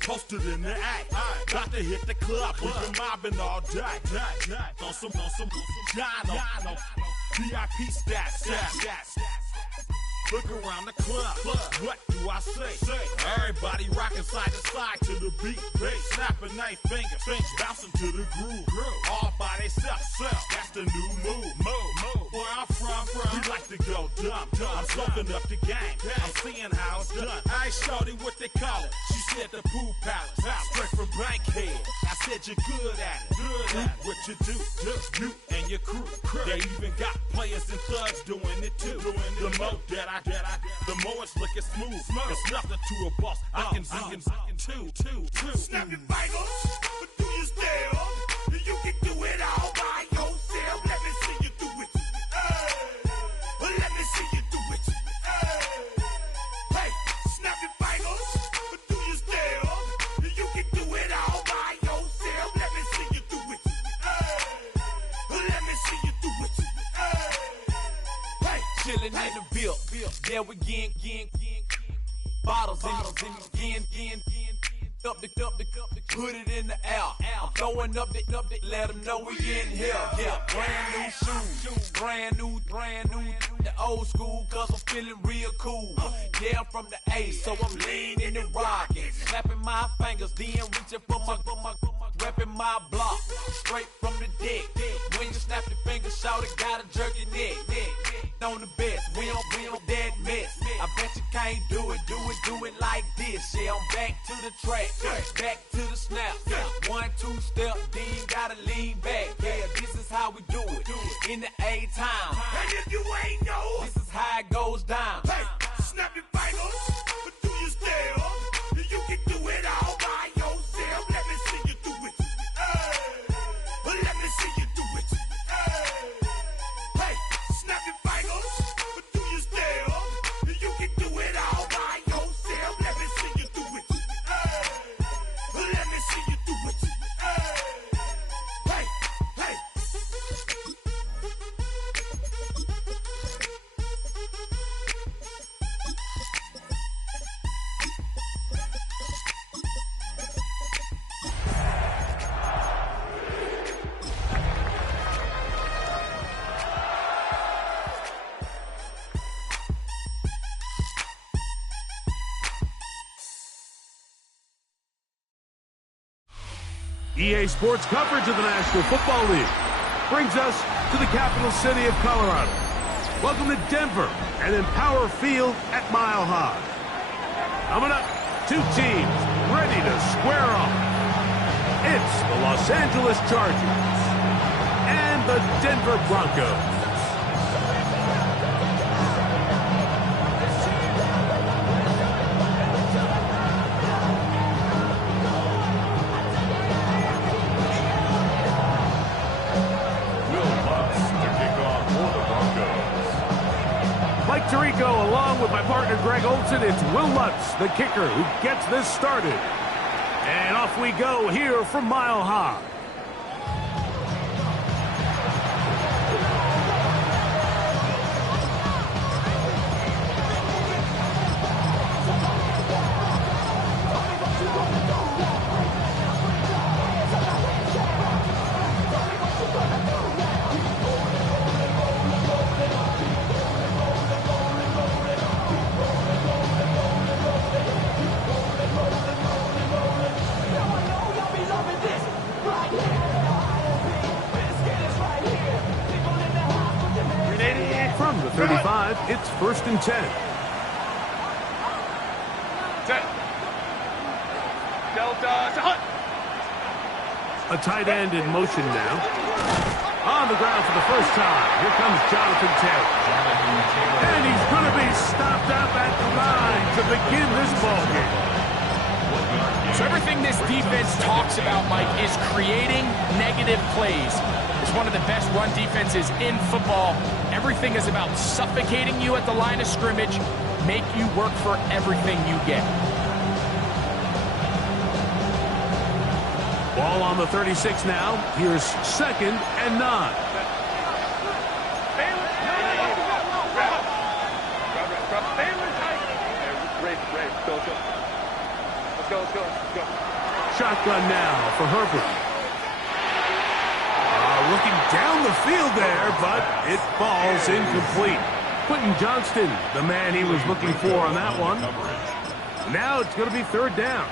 Posted in the act, got to hit the club. We've been mobbing all day. On some Jono, VIP stats. Look around the club. What do I say? Everybody rocking side to side to the beat. Snapping their fingers, bouncing to the groove. All by themselves. That's the new move. Where I'm from, we like to go dumb. I'm bumping up the game. I'm seeing how it's done. I ain't shorty what they call it. She said the pool palace. Straight from Bankhead. I said you're good at it. What you do, you and your crew. They even got players and thugs doing it too. The more that the more it's looking smooth. It's nothing to a boss. I can two. Snap your fingers, but do you still? You can do it all by yourself. Let me see you do it. Let me see you do it. Hey, snap your fingers, but do you still? You can do it all by yourself. Let me see you do it. Let me see you do it. Hey, chillin' in the bill. Yeah, we again. Bottles in again. Up the put it in the air. I'm throwing up the, let them know we in here. Yeah, brand new shoes, brand new. The old school, cause I'm feeling real cool. Yeah, I'm from the A, so I'm leaning and rocking. Snapping my fingers, then reaching for my repping my block. Straight from the deck. When you snap your fingers, shout it, gotta jerk your neck. On the best, we don't that mess. I bet you can't do it like this. Yeah, I'm back to the track, back to the snap. 1, 2 step, then gotta lean back. Yeah, this is how we do it in the A-time. And if you ain't know, this is how it goes down. Hey, snap your fingers, but do you still? You can do it all by yourself. Let me see you do it. Let me see you do it. Hey, snap your fingers, but do you still? You can do it all by yourself. Let me see you do it. Let me see you do it. Hey. EA Sports coverage of the National Football League brings us to the capital city of Colorado. Welcome to Denver and Empower Field at Mile High. Coming up, two teams ready to square off. It's the Los Angeles Chargers and the Denver Broncos. Tirico, along with my partner Greg Olson. It's Will Lutz, the kicker, who gets this started. And off we go here from Mile High. From the 35, it's 1st and 10. A tight end in motion now. On the ground for the first time. Here comes Jonathan Taylor. And he's going to be stopped up at the line to begin this ball game. So everything this defense talks about, Mike, is creating negative plays. It's one of the best run defenses in football. Everything is about suffocating you at the line of scrimmage, make you work for everything you get. Ball on the 36 now. Here's 2nd and 9. Let's go. Shotgun now for Herbert. Looking down the field there, but it falls incomplete. Quentin Johnston, the man he was looking for on that one. Now it's going to be 3rd down.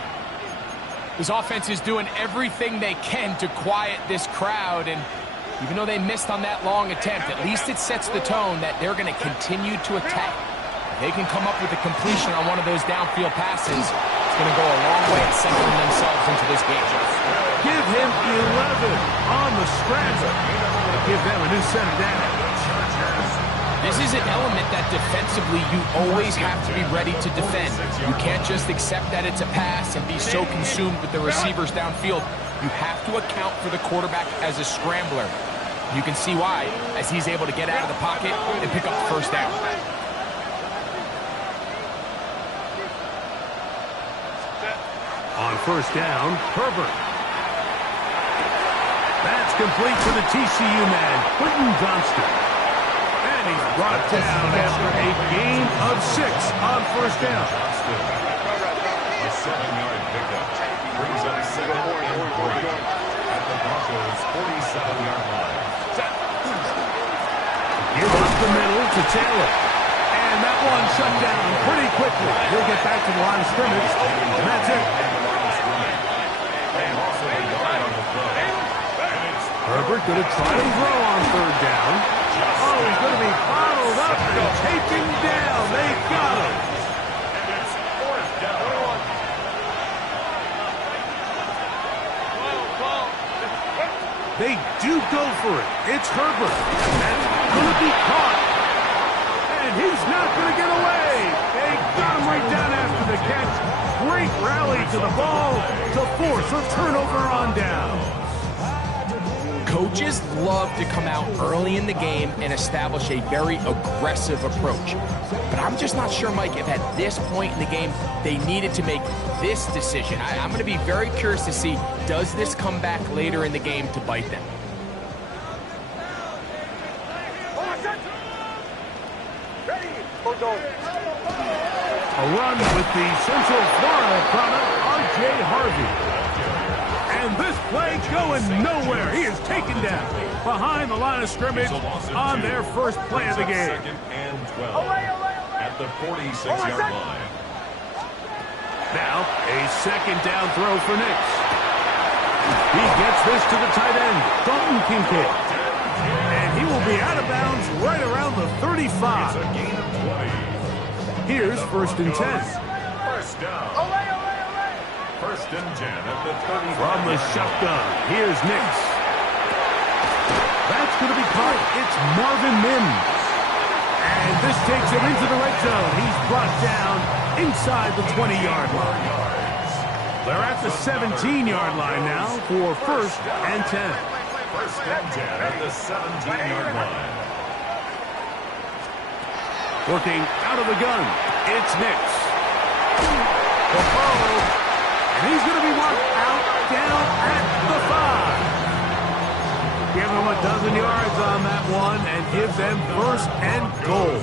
This offense is doing everything they can to quiet this crowd, and even though they missed on that long attempt, at least it sets the tone that they're going to continue to attack. If they can come up with a completion on one of those downfield passes, it's going to go a long way at settling themselves into this game. Give him 11 on the scramble. Give them a new center down. This is an element that defensively you always have to be ready to defend. You can't just accept that it's a pass and be so consumed with the receivers downfield. You have to account for the quarterback as a scrambler. You can see why, as he's able to get out of the pocket and pick up the first down. On 1st down, Herbert. That's complete to the TCU man, Quentin Johnston. And he's brought down after a gain of 6 on 1st down. A 7-yard pickup brings up 2nd and 3 at the Broncos' 47-yard line. Give up the middle to Taylor. And that one shut down pretty quickly. He'll get back to the line of scrimmage, and that's it. Herbert going to try and throw on 3rd down. Oh, he's going to be bottled up and taken down. They got him. It's 4th down. They do go for it. It's Herbert. That's going to be caught. And he's not going to get away. They got him right down after the catch. Great rally to the ball to force a turnover on down. Coaches love to come out early in the game and establish a very aggressive approach. But I'm just not sure, Mike, if at this point in the game they needed to make this decision. I'm going to be very curious to see, does this come back later in the game to bite them? A run with the Central Florida product, R.J. Harvey. And this play going nowhere. He is taken down behind the line of scrimmage on their first play of the game. 2nd and 12 at the 46-yard line. Now a 2nd down throw for Nix. He gets this to the tight end, Dalton Kincaid. And he will be out of bounds right around the 35. It's a gain of 20. Here's 1st and 10. First down. 1st and 10 at the 30. From the shotgun, here's Nix. That's going to be caught. It's Marvin Mims. And this takes him into the red zone. He's brought down inside the 20-yard line. They're at the 17-yard line now for 1st and 10. 1st and 10 at the 17-yard line. Working out of the gun, it's Nix. And he's going to be marked out down at the 5. Give them a dozen yards on that one and give them 1st and goal.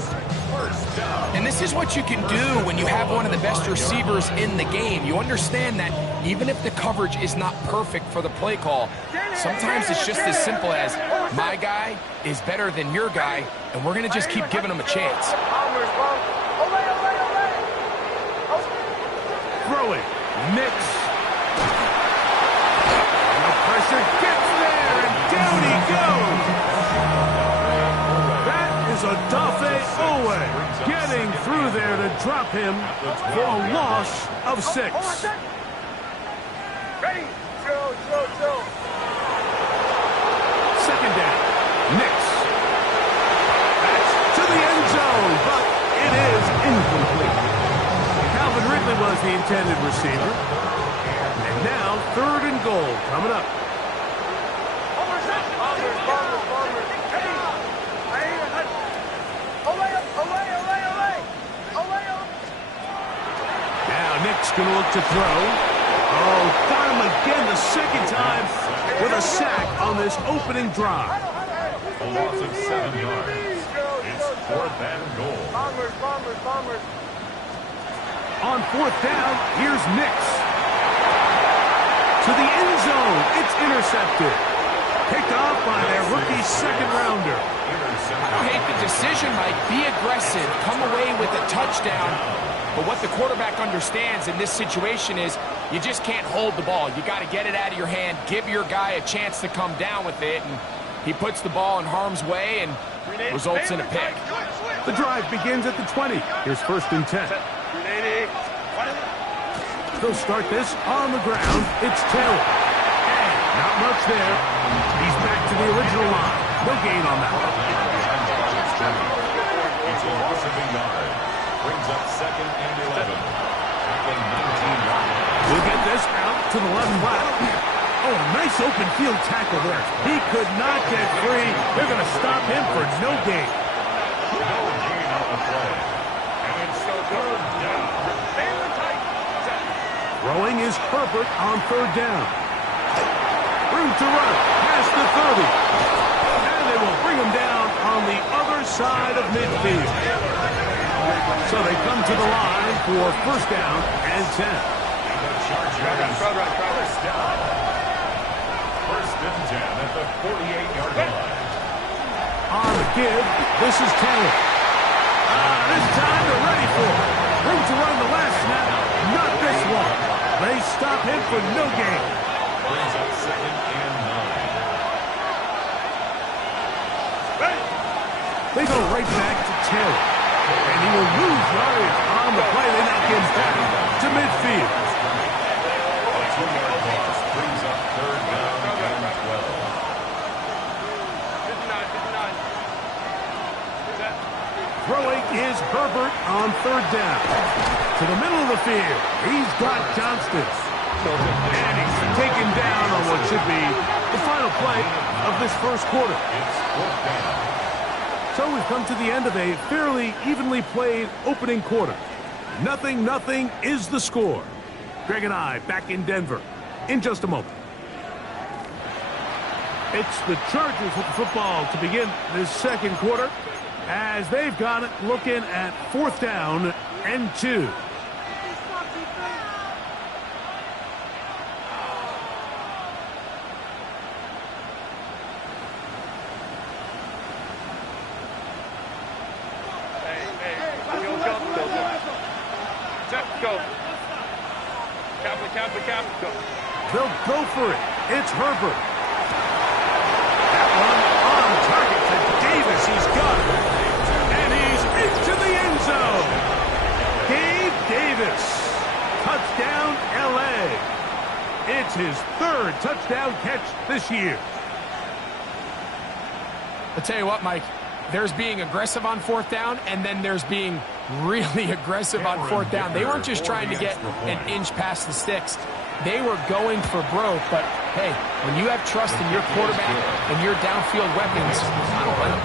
And this is what you can do when you have one of the best receivers in the game. You understand that even if the coverage is not perfect for the play call, sometimes it's just as simple as my guy is better than your guy, and we're going to just keep giving him a chance. Throwing, Nix. The pressure gets there, and down he goes. That is Odafe Owe getting through there to drop him for a loss of 6. Ready? Go. 2nd down, Nix. That's to the end zone, but it is incomplete. Calvin Ridley was the intended receiver. And now 3rd and goal coming up. Now Nick's going to look to throw. Oh, got him again the 2nd time with a sack on this opening drive. A loss of 7 yards. It's 4th and goal. Bombers. On 4th down, here's Nix. To the end zone, it's intercepted. Picked off by their rookie 2nd-rounder. I don't hate the decision, Mike. Be aggressive. Come away with a touchdown. But what the quarterback understands in this situation is you just can't hold the ball. You got to get it out of your hand, give your guy a chance to come down with it, and he puts the ball in harm's way and results in a pick. The drive begins at the 20. Here's 1st and 10. They'll start this on the ground. It's Taylor. Not much there. He's back to the original line. No gain on that one. It's a loss of a yard. Brings up 2nd and 11. At the 19-yard line. We'll get this out to the left flat. Oh, nice open field tackle there. He could not get free. They're going to stop him for no gain. No gain on the play. And it's the 3rd down. Throwing is Herbert on 3rd down. Room to run past the 30. And they will bring him down on the other side of midfield. So they come to the line for 1st down and 10. And the Chargers. 1st down. 1st and 10 at the 48-yard line. On the give, this is Taylor. This time they're ready for it. Room to run the last snap. Not this one. They stop him for no gain. Brings up 2nd and 9. They go right back to Taylor. And he will lose yardage on the play. They knock him back to midfield. A 2-yard loss brings up 3rd down and 12. Throwing is Herbert on 3rd down. To the middle of the field. He's got Johnston. And he's taken down on what should be the final play of this 1st quarter. It's 4th down. So we've come to the end of a fairly evenly played opening quarter. 0-0 is the score. Greg and I back in Denver in just a moment. It's the Chargers with the football to begin this 2nd quarter as they've got it looking at 4th down and 2. They'll go for it. It's Herbert. That one on target to Davis. He's got it. And he's into the end zone. Gabe Davis. Touchdown, L.A. It's his 3rd touchdown catch this year. I'll tell you what, Mike. There's being aggressive on 4th down, and then there's being really aggressive on 4th down. They weren't just trying to get an inch past the sticks. They were going for broke, but hey, when you have trust in your quarterback and your downfield weapons, I don't let them.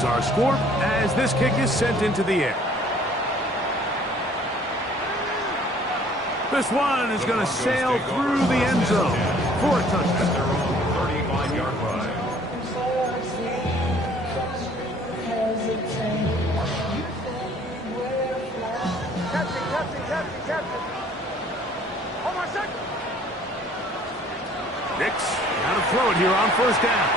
Here's our score as this kick is sent into the air. This one is going to sail through the end zone for a touchdown. Their own 35-yard line. Captain. Hold on a second. Nix, got to throw it here on first down.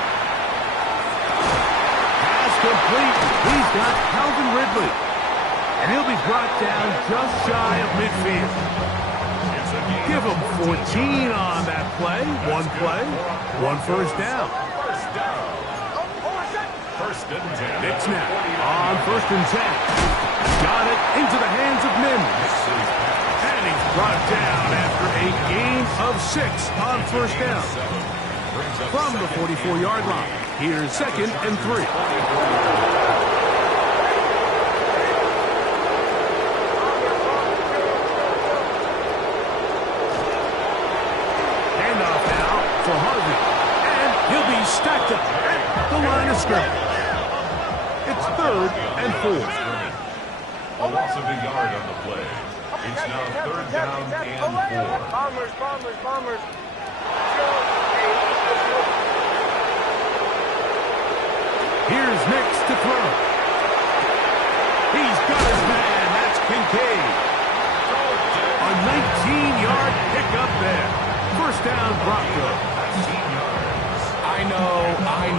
Pass complete. He's got Calvin Ridley. And he'll be brought down just shy of midfield. Give him 14 on that play. One first down. First and 10. Nix now on first and 10. Got it into the hands of Mims. And he's brought down after a gain of 6 on first down. From the 44-yard line, here's second and 3. Handoff now for Harvey. And he'll be stacked up at the line of scrimmage. It's third and 4. A loss of a yard on the play. It's now third down and 4. Bombers. Here's Nix to throw. He's got his man. That's Kincaid. A 19-yard pickup there. First down, Broncos. I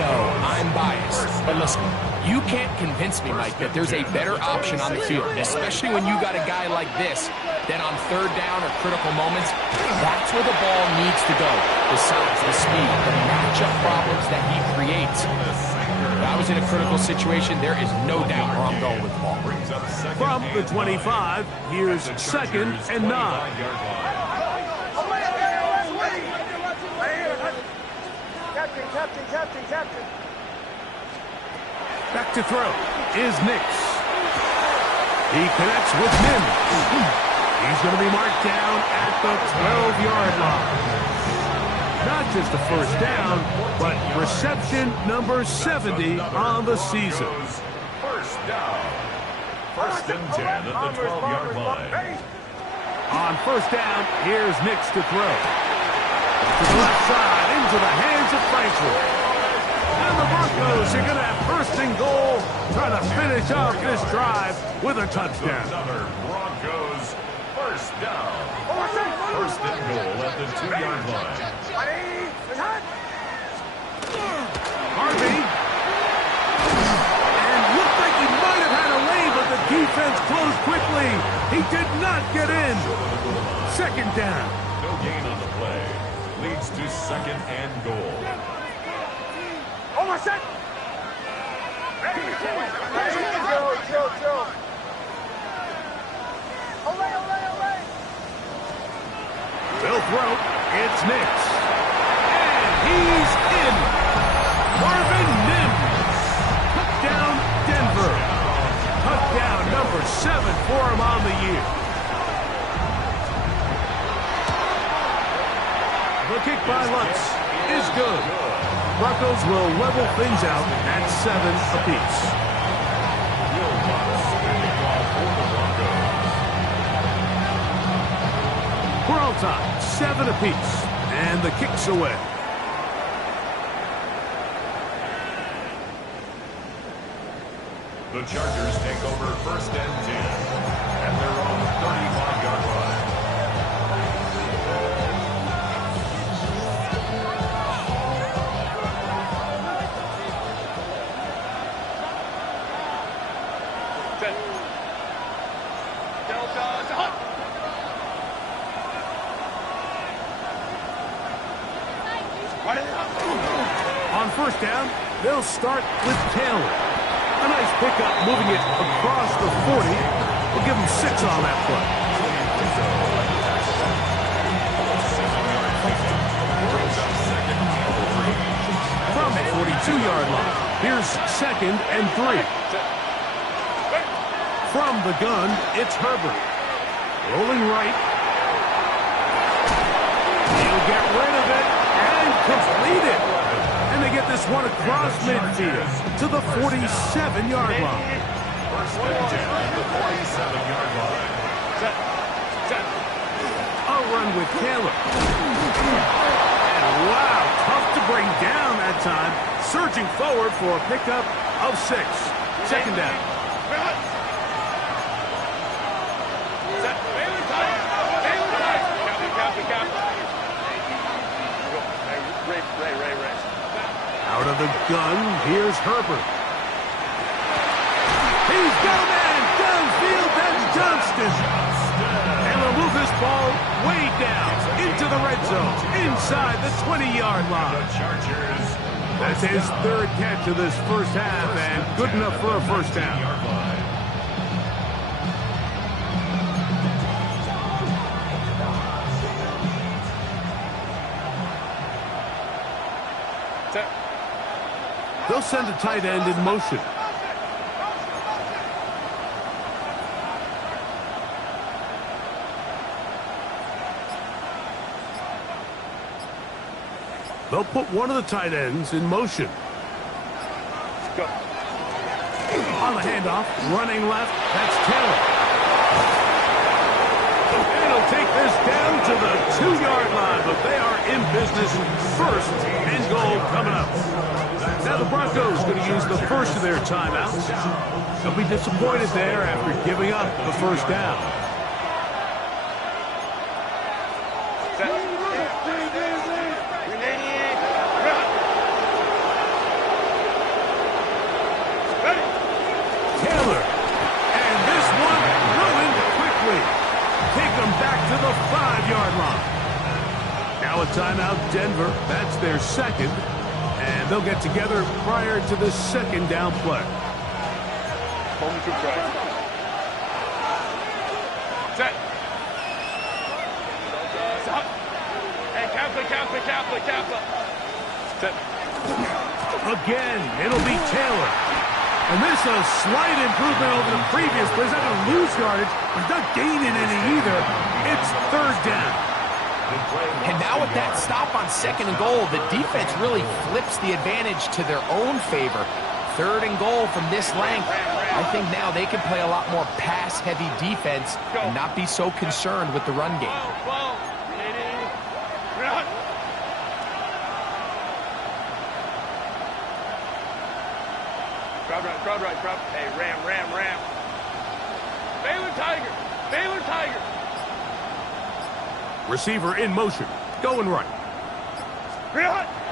know, I'm biased. But listen, you can't convince me, Mike, that there's a better option on the field, especially when you got a guy like this, that on third down or critical moments, that's where the ball needs to go. The size, the speed, the matchup problems that he creates. If I was in a critical situation, there is no doubt where I'm going with the ball. From the 25, here's second and 9. Captain. Back to throw is Nix. He connects with Mims. He's going to be marked down at the 12-yard line. Not just a first down, but reception number 70 on the season. First down. First and 10 at the 12-yard line. On first down, here's Nix to throw. To the left side, into the hands of Franklin. And the Broncos are going to have first and goal, trying to finish off this drive with a touchdown. Another Broncos first down. First and goal at the 2-yard line. Harvey. And looked like he might have had a lane, but the defense closed quickly. He did not get in. Second down. No gain on the play. Leads to second and goal. Chill. They'll throw. It's Nix. And he's in. Marvin Mims. Touchdown, Denver. Touchdown number 7 for him on the year. The kick by Lutz is good. Broncos will level things out at 7 apiece. We're all tied, 7 apiece, and the kick's away. The Chargers take over first and 10 at their own 35-yard line. On first down, they'll start with Taylor. A nice pickup, moving it across the 40. We'll give him 6 on that play. From the 42-yard line, here's second and 3. From the gun, it's Herbert. Rolling right. He'll get rid of it and complete it. And they get get this one across midfield to the 47-yard line. First and 10 at the 47-yard line. A run with Taylor. And wow, tough to bring down that time. Surging forward for a pickup of 6. Second down. Out of the gun, here's Herbert. He's got a man downfield, that's Johnston. And they'll move this ball way down into the red zone, inside the 20-yard line. That's his third catch of this first half, and good enough for a first down. They'll send a tight end in motion. They'll put one of the tight ends in motion. Go. On the handoff, running left, that's Taylor. And he'll take this down to the 2-yard line, but they are in business. First and goal coming up. Now the Broncos going to use the first of their timeouts. They'll be disappointed there after giving up the first down. Taylor. And this one ruined quickly. Take them back to the 5-yard line. Now a timeout, Denver. That's their second. And they'll get together prior to the second down play. Moment to try. Set. Stop. Hey, Kappa. Set. Again, it'll be Taylor. And this is a slight improvement over the previous, but he's not going to lose yardage. He's not gaining any either. It's third down. And now with that stop on second and goal, the defense really flips the advantage to their own favor. Third and goal from this length. I think now they can play a lot more pass-heavy defense and not be so concerned with the run game. Crowd right. Hey, ram. Baylor Tiger. Receiver in motion. Going right.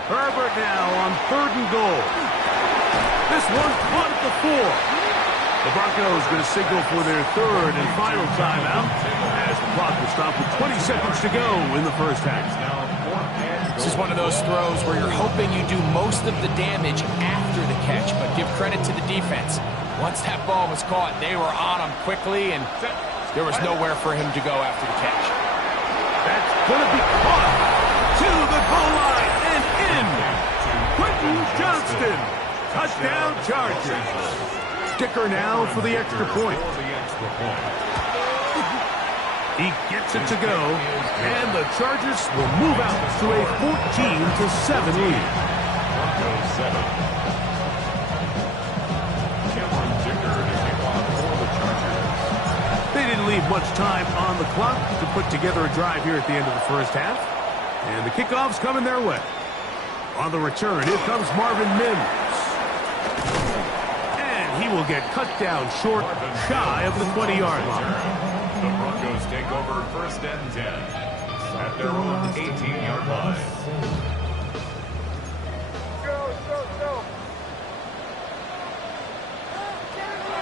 Herbert now on third and goal. This one's caught at the 4. The Broncos going to signal for their third and final timeout as the clock will stop with 20 seconds to go in the first half. This is one of those throws where you're hoping you do most of the damage after the catch, but give credit to the defense. Once that ball was caught, they were on him quickly, and there was nowhere for him to go after the catch. That's going to be caught to the goal line and in. Quentin Johnston. Touchdown Chargers. Kicker now for the extra point. He gets it to go, and the Chargers will move out to a 14-7 lead. Broncos 7. They didn't leave much time on the clock to put together a drive here at the end of the first half. And the kickoff's coming their way. On the return, here comes Marvin Mims. And he will get cut down short, shy of the 20-yard line. The Broncos take over first and 10 at their own 18-yard line.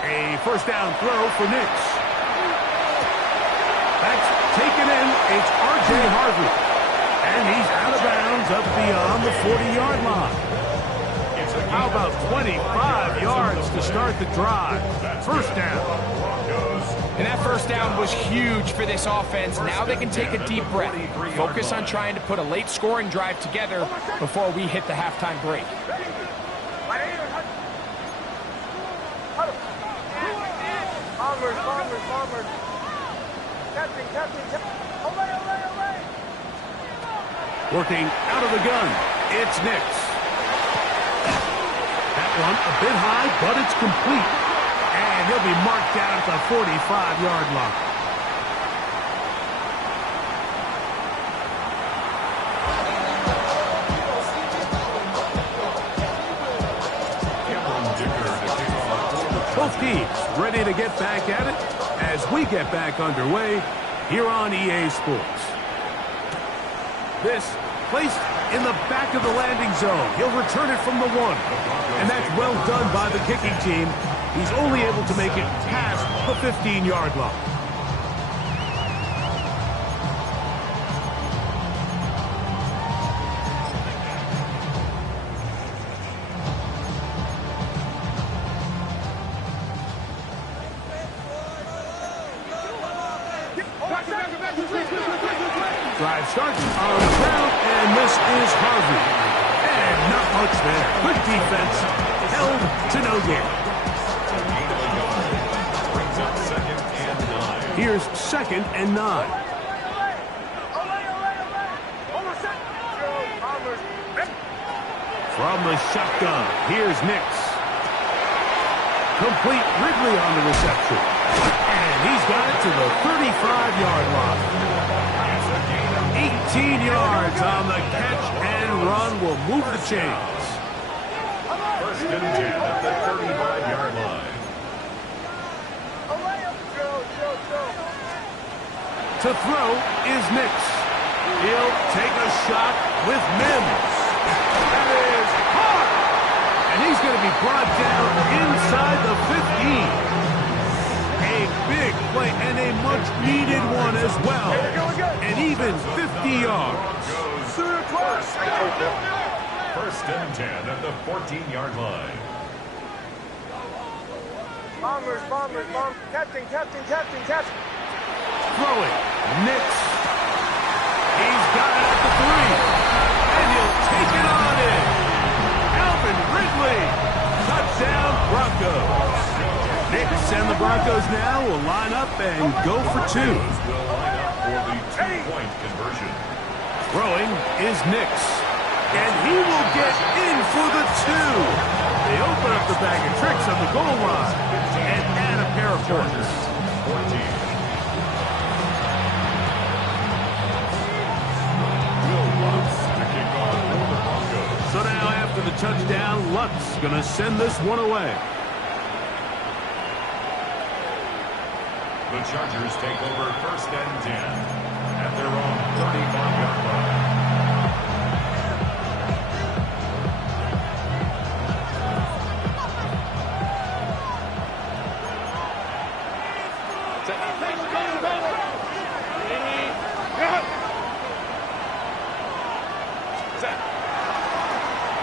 A first down throw for Nix. That's taken in. It's R.J. Harvey. And he's out of bounds up beyond the 40-yard line. How about 25 yards to start the drive? First down. And that first down was huge for this offense. Now they can take a deep breath. Focus on trying to put a late scoring drive together before we hit the halftime break. Onward. Captain. Working out of the gun. It's Nix. one a bit high, but it's complete. And he'll be marked down at the 45-yard line. Both teams ready to get back at it as we get back underway here on EA Sports. This placed in the back of the landing zone. He'll return it from the 1. And that's well done by the kicking team. He's only able to make it past the 15-yard line. Drive starts on the ground, and this is Harvey. And not much there. Good defense, held to no gain. Here's 2nd and 9. From the shotgun, here's Nix. Complete Ridley on the reception. And he's got it to the 35-yard line. 18 yards on the catch and run will move the chains. 1st and 10 at the 35-yard line. To throw is Nix. He'll take a shot with Mims. That is caught! And he's going to be brought down inside the 15. A big play and a much-needed one as well. And even 50 yards. 1st and 10 at the 14-yard line. Bombers. Captain. Throwing. Nix. He's got it at the 3. And he'll take it on in. Alvin Ridley. Touchdown Broncos. Nix and the Broncos now will line up and go for 2. Will line up for the 2-point conversion. Throwing is Nix. And he will get in for the 2. They open up the bag of tricks on the goal line and add a pair of points. 14. So now after the touchdown, Lutz going to send this one away. The Chargers take over 1st and 10 at their own 35-yard line.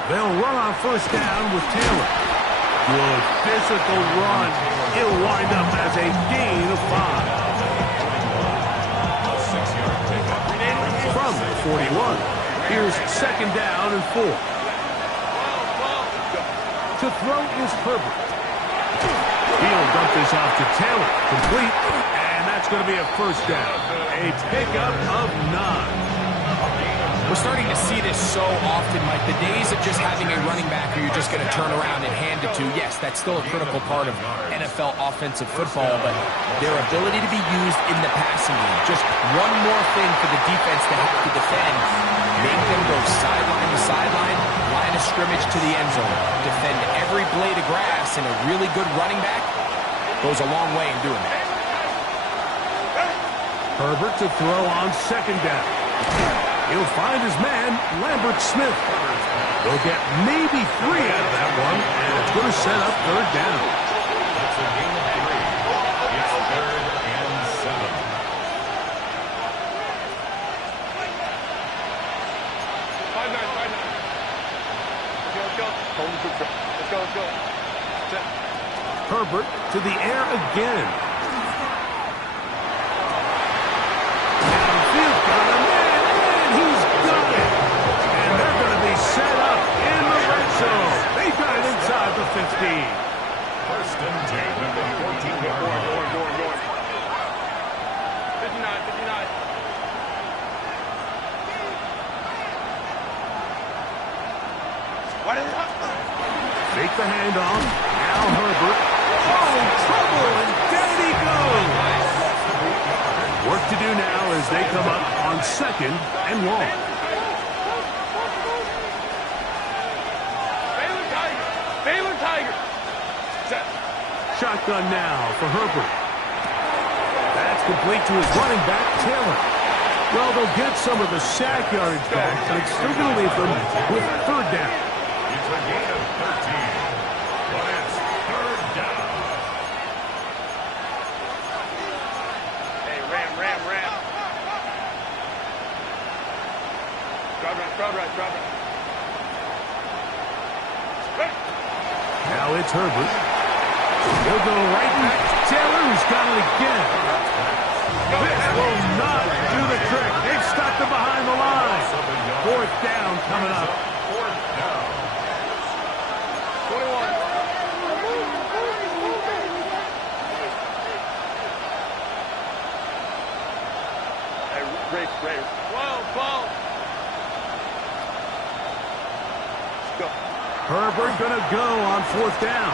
They'll run on 1st down with Taylor. Good physical run. He'll wind up as a gain of 5. A 6-yard pickup. From the 41, here's 2nd down and 4. To throw is Herbert. He'll dump this off to Taylor. Complete. And that's going to be a 1st down. A pickup of 9. We're starting to see this so often, Mike. The days of just having a running back who you're just going to turn around and hand it to, yes, that's still a critical part of NFL offensive football, but their ability to be used in the passing game, just one more thing for the defense to have to defend, make them go sideline to sideline, line of scrimmage to the end zone, defend every blade of grass, and a really good running back goes a long way in doing that. Herbert to throw on 2nd down. He'll find his man, Lambert Smith. They'll get maybe 3 out of that one, and it's going to set up 3rd down. It's a gain of 3. It's 3rd and 7. Let's go. Herbert to the air again. Downfield, got a man, and he's got it. And they're going to be set up in the red zone. They got it inside the 15. 1st and 10 at the 14-yard line. Going. 59. Fake the handoff. Now Herbert. Oh, trouble, and down he goes. Work to do now as they come up on 2nd and long. Baylor Tiger. Shotgun now for Herbert. That's complete to his running back, Taylor. Well, they'll get some of the sack yardage back, but it's still going to leave them with 3rd down. It's a gain of 13, but it's 3rd down. Hey, ram. Crowd right. Now it's Herbert. He'll go right back to Taylor, who's got it again. This will not do the trick. They've stopped him behind the line. 4th down coming up. 4th down. 21. Hey, Ray. Ball. Go. Herbert gonna go on 4th down.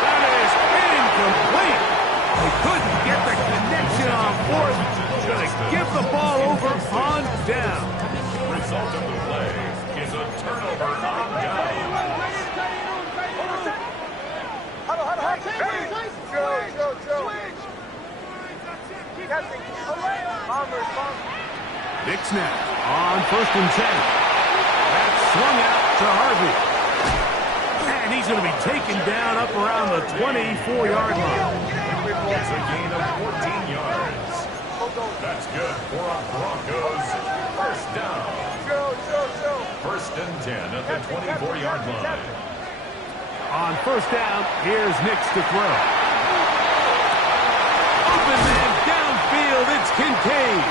That is incomplete. They couldn't get the connection on 4th. Gonna give the ball over on down. Result of the play is a turnover on down. Joe. Captain, Bombers. Nick snap on 1st and 10. That's swung out to Harvey. And he's going to be taken down up around the 24-yard line. It's a gain of 14 yards. That's good for a Broncos 1st down. Joe. 1st and 10 at the 24-yard line. On 1st down, here's Nix to throw. Open man downfield, it's Kincaid.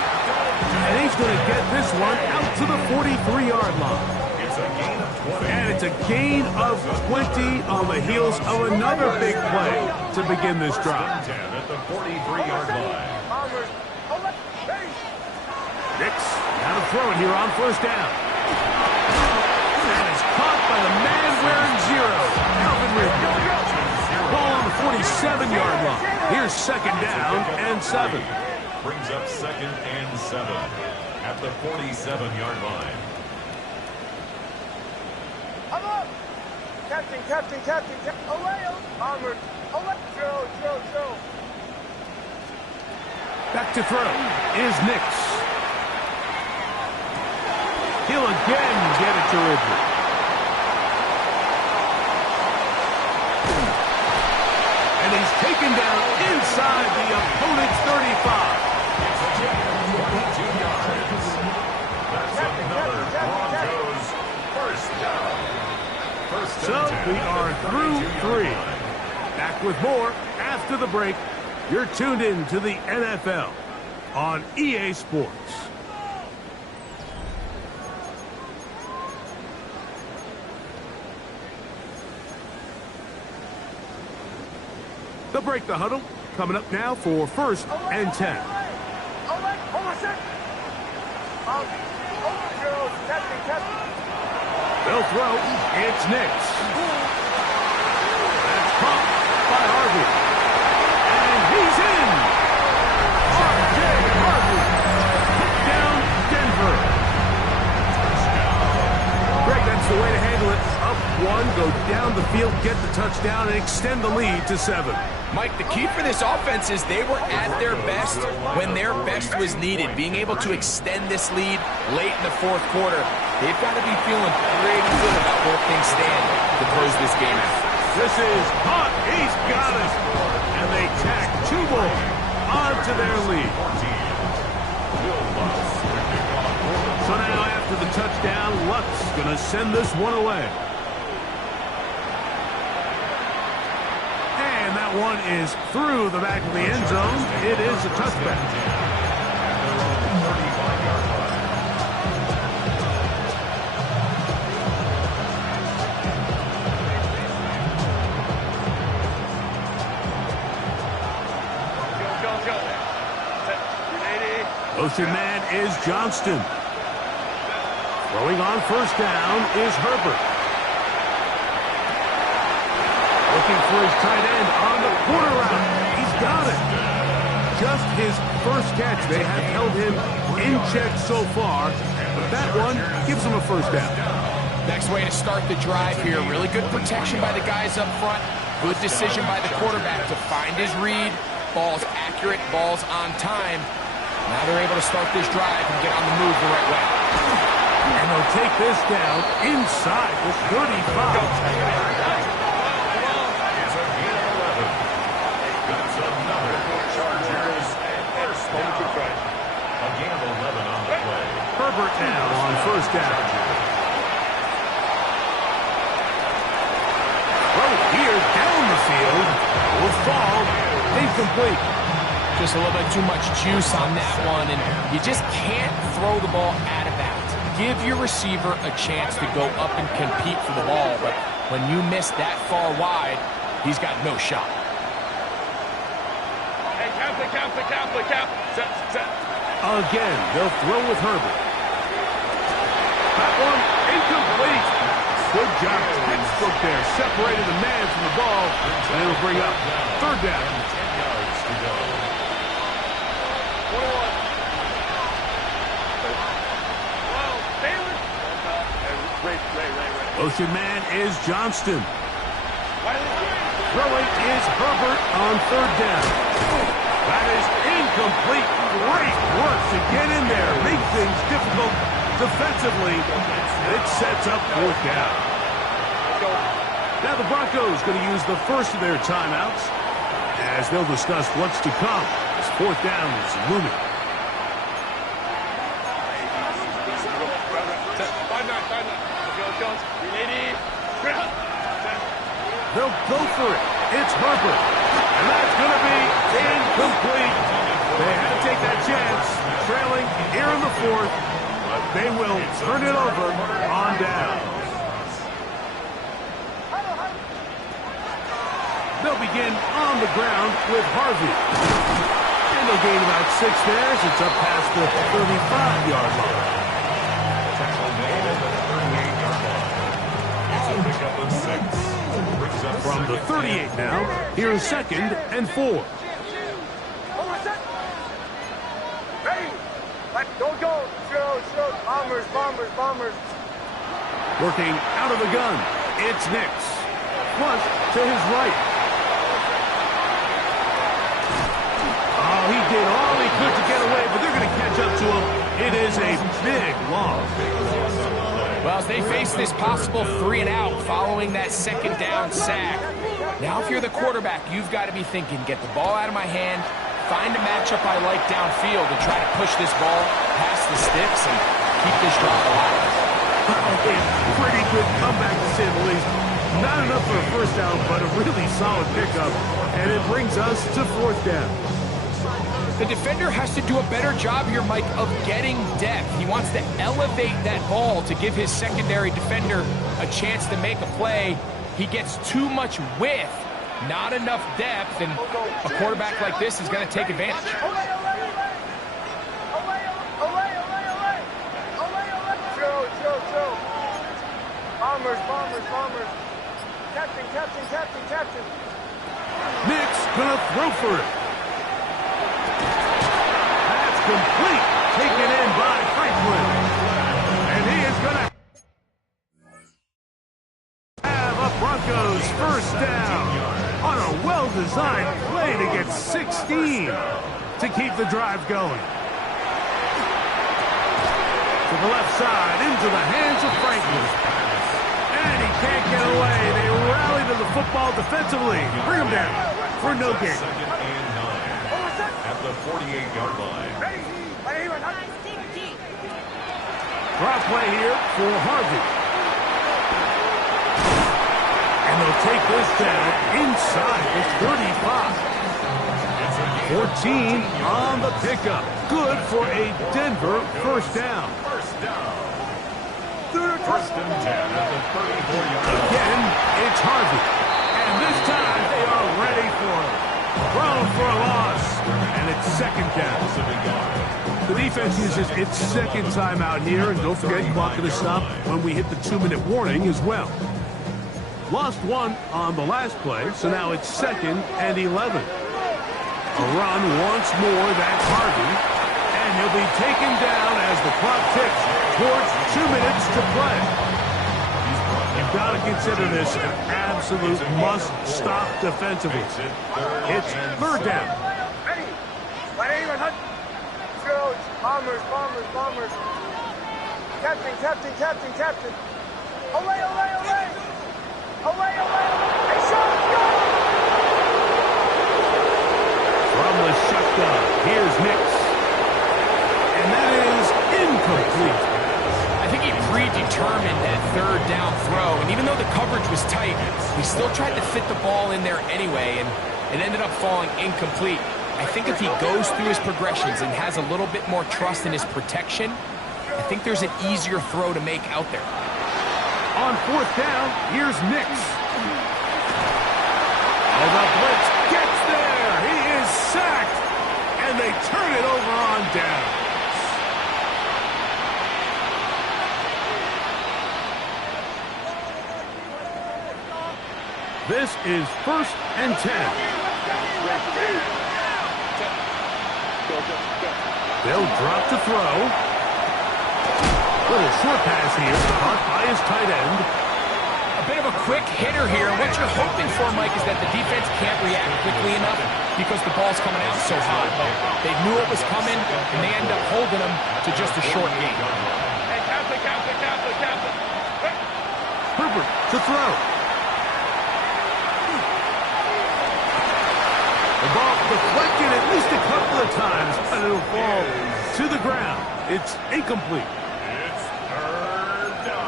And he's going to get this one out to the 43-yard line. It's a gain of 20. And it's a gain of 20 on the heels of another big play to begin this drive. 10 at the 43-yard line. Nix now to throw it here on 1st down. And it's caught by the man wearing 0. Alvin Ridley. Ball on the 47-yard line. Here's 2nd down and 7. Brings up 2nd and 7 at the 47-yard line. Captain. Bombers. Joe. Back to throw is Nix. He'll again get it to Ridley. And he's taken down inside the opponent's 35. It's a gain of 22 yards. That's another Broncos 1st down. So we are through 3. Back with more after the break. You're tuned in to the NFL on EA Sports. They'll break the huddle. Coming up now for 1st and 10. They'll throw. It's Nix. That's caught by Harvey. And he's in. R.J. Harvey. Hit down Denver. Greg, that's the way to handle it. Up 1, go down the field, get the touchdown, and extend the lead to 7. Mike, the key for this offense is they were at their best when their best was needed. Being able to extend this lead late in the 4th quarter, they've got to be feeling pretty good about where things stand to close this game out. This is hot. He's got it. And they tack 2 more onto their lead. So now after the touchdown, Luck's going to send this one away. And that one is through the back of the end zone. It is a touchback. Motion man is Johnston. Throwing on 1st down is Herbert. looking for his tight end on the corner route. He's got it. Just his first catch. They have held him in check so far, but that one gives him a first down. Next way to start the drive here. Really good protection by the guys up front. Good decision by the quarterback to find his read. Ball's accurate, ball's on time. Now they're able to start this drive and get on the move the right way. And they'll take this down inside the 35. Herbert now on first down. Right here down the field will fall incomplete. Just a little bit too much juice on that one, and you just can't throw the ball out of bounds. Give your receiver a chance to go up and compete for the ball, but when you miss that far wide, he's got no shot. Hey, cap. Set. Again, they'll throw with Herbert. That one incomplete. Good job, textbook there. Separated the man from the ball, and it'll bring up third down. 21. Motion man is Johnston. Throwing is Herbert on third down. That is incomplete. Great work to get in there. Make things difficult defensively. It sets up fourth down. Now the Broncos going to use the first of their timeouts as they'll discuss what's to come as fourth down is looming. They'll go for it. It's Herbert. And that's going to be incomplete. They had to take that chance, trailing here in the fourth. But they will turn it over on down. They'll begin on the ground with Harvey. And they'll gain about 6 there as it's up past the 35-yard line. Tackle made at the 38-yard line. It's a pickup of 6. From the 38 now, here's 2nd and 4. Ready? Go. Show. Bombers. Working out of the gun, it's Nix. Flush to his right. Oh, he did all he could to get away, but they're going to catch up to him. It is a big loss. Well, as they face this possible 3 and out following that second down sack, now if you're the quarterback, you've got to be thinking, get the ball out of my hand, find a matchup I like downfield and try to push this ball past the sticks and keep this drive alive. Pretty good comeback to say the least. Not enough for a first down, but a really solid pickup. And it brings us to fourth down. The defender has to do a better job here, Mike, of getting depth. He wants to elevate that ball to give his secondary defender a chance to make a play. He gets too much width, not enough depth, and a quarterback like this is going to take advantage. Joe. Bombers. Captain. Nick's going to throw for it. That's complete. Taken in by Franklin. And he is going to have a Broncos first down on a well-designed play to get 16 to keep the drive going. To the left side, into the hands of Franklin. And he can't get away. They rally to the football defensively. Bring him down for no gain. 2nd and 9 at the 48-yard line. Drop play here for Harvey. And they'll take this down inside the 35. 14 on the pickup. Good for a Denver first down. First and 10 at the 34-yard line. Again, it's Harvey. And this time they are ready for him. Thrown for a loss. And it's second down. The defense uses its second timeout here. And don't forget, clock going to stop when we hit the 2-minute warning as well. Lost one on the last play, so now it's 2nd and 11. A run once more, that's Harvey. And he'll be taken down as the clock ticks towards 2 minutes to play. You've got to consider this an absolute must-stop defensively. It's 3rd down. Ready. Right aim and hunt. Coach. Bombers, bombers, bombers. Captain, captain, captain, captain. Away, away, away. Away, away. Hey, shot, go! From the shotgun, here's Nix. And that is incomplete. I think he predetermined that 3rd down throw, and even though the coverage was tight, he still tried to fit the ball in there anyway, and it ended up falling incomplete. I think if he goes through his progressions and has a little bit more trust in his protection, I think there's an easier throw to make out there. On 4th down, here's Nix. Oh, the blitz gets there. He is sacked, and they turn it over on down. This is 1st and 10. They'll drop to throw. Little short pass here, caught by his tight end. A bit of a quick hitter here. What you're hoping for, Mike, is that the defense can't react quickly enough because the ball's coming out so hot. They knew it was coming, and they end up holding them to just a short gain. Hey, captain, captain, captain, captain. Herbert to throw. The ball deflected at least a couple of times, and it'll fall to the ground. It's incomplete.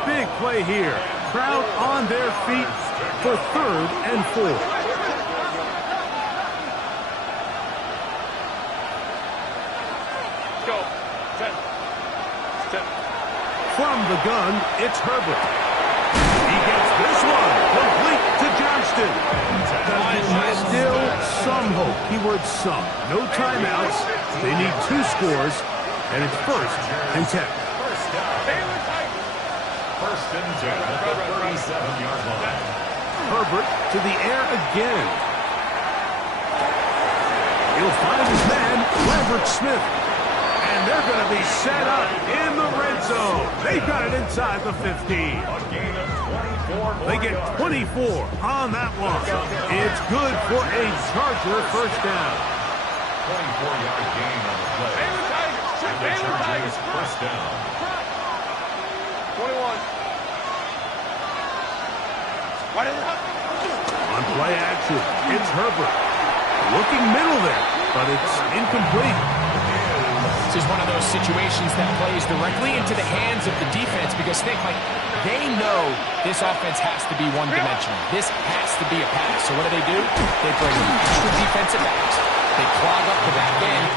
Big play here. Crowd on their feet for 3rd and 4. Go. Set. From the gun, it's Herbert. He gets this one complete to Johnston. Still some hope. Keyword some. No timeouts. They need 2 scores, and it's 1st and 10. First and 10 at the 37-yard line. Herbert to the air again. He'll find his man, Lambert Smith. And they're going to be set up in the red zone. They've got it inside the 15. A gain of 24. They get 24 on that one. It's good for a Charger 1st down. 24-yard gain on the play. And the Chargers 1st down. 21. On play action, it's Herbert. Looking middle there, but it's incomplete. This is one of those situations that plays directly into the hands of the defense because, think, Mike, they know this offense has to be one-dimensional. This has to be a pass. So what do? They bring extra defensive backs. They clog up the back end.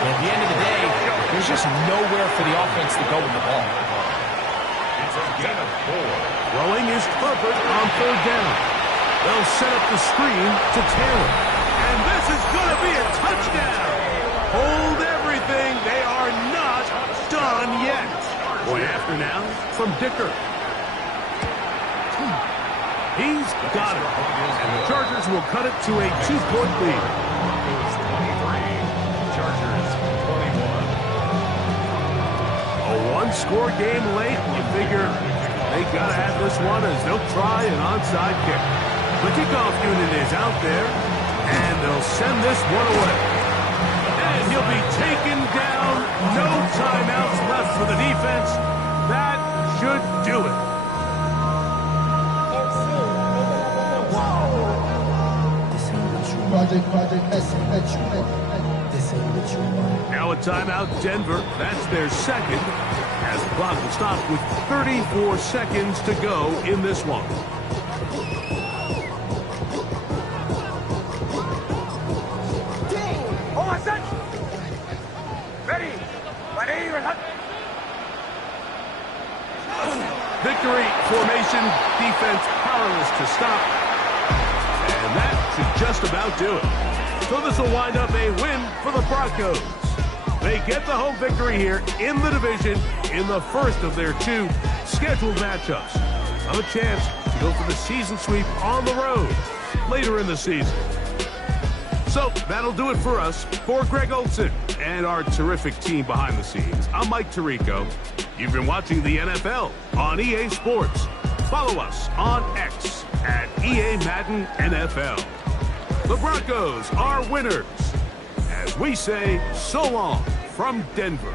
And at the end of the day, there's just nowhere for the offense to go with the ball. It's a gain of 4. Throwing is Herbert on 3rd down. They'll set up the screen to Taylor. And this is going to be a touchdown. Hold everything. They are not done yet. Point after now from Dicker. He's got it. And the Chargers will cut it to a 2-point lead. Broncos 23. Chargers 21. A 1-score game late. You figure they got to have this one as they'll try an onside kick. The kickoff unit is out there, and they'll send this one away. And he'll be taken down. No timeouts left for the defense. That should do it. Now a timeout, Denver. That's their 2nd. As the clock will stop with 34 seconds to go in this one. Oh, I said. Ready. Victory formation, defense powerless to stop. And that should just about do it. So this will wind up a win for the Broncos. They get the home victory here in the division in the first of their 2 scheduled matchups. A chance to go for the season sweep on the road later in the season. So that'll do it for us. For Greg Olson and our terrific team behind the scenes, I'm Mike Tirico. You've been watching the NFL on EA Sports. Follow us on X at EA Madden NFL. The Broncos are winners. As we say, so long from Denver.